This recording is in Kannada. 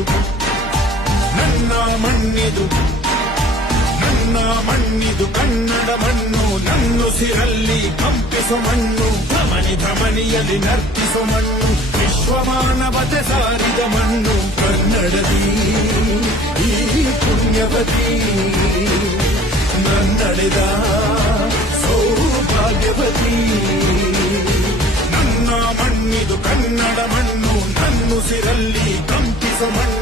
ಮಣ್ಣಿದು ನನ್ನ ಮಣ್ಣಿದು ನನ್ನ ಮಣ್ಣಿದು ಕನ್ನಡ ಮಣ್ಣು ನನ್ನುಸಿರಲ್ಲಿ ಕಂಪಿಸೋ ಮಣ್ಣು ಧಮನಿ ಧಮನಿಯಲ್ಲಿ ನರ್ತಿಸೋ ಮಣ್ಣು ವಿಶ್ವಮಾನವತೆ ಸಾರಿದ ಮಣ್ಣು ಕನ್ನಡದಿ ಈ ಪುಣ್ಯವತಿ ನನ್ನಡೆದ ಸೌಭಾಗ್ಯವತಿ ನನ್ನ ಮಣ್ಣಿದು ಕನ್ನಡ ಮಣ್ಣು ನನ್ನುಸಿರಲ್ಲಿ ಕಂಪಿಸೋ ಮಣ್ಣು